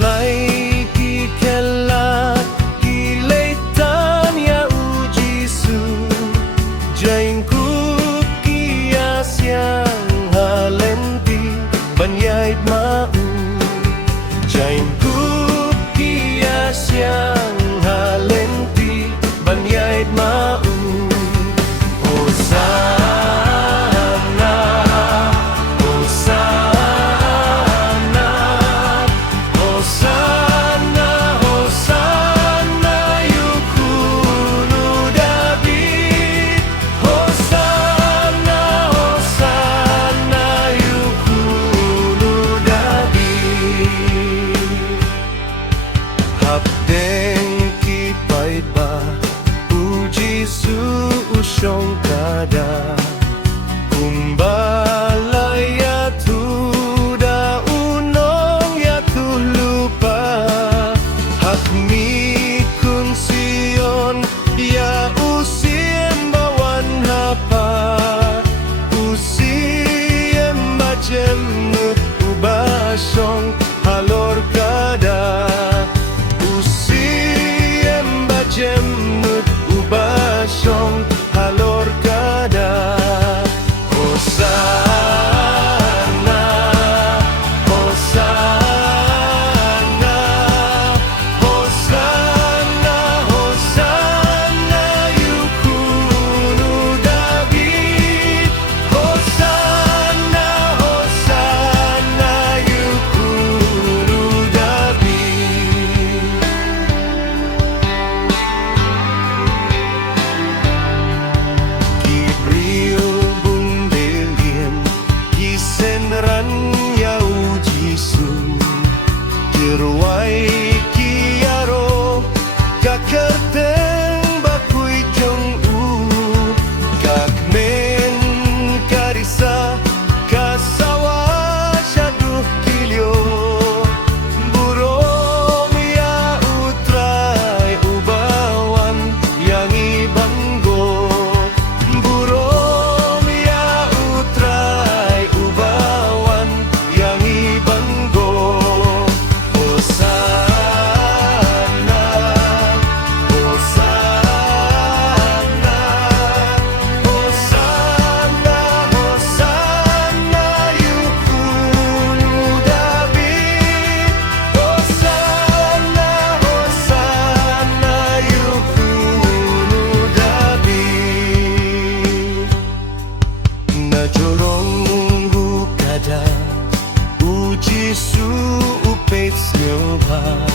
play ki kella ki leitan ya ujisu jain ku ki asyang halenti banyait mau jain ku ki asyang halenti banyait mau Habdeng kipait ba uji su usyong kada kumbalay ya tu da unong ya tu lupa hakmi kun sion ya usiem bawan hapa usiem bajem ubasyong halor kada jemut ubasyong halor kada Hosana Hosana Hosana Hosana yukunu David Hosana Hosana yukunu David Kirwai kiaro kakerteng bakui jong u kakmen karisa kasawa syaduh kilio burom ya utrai ubawan yang ibanggo burom ya utrai ubawan yang ibanggo Jorong kada uji su upet nyoba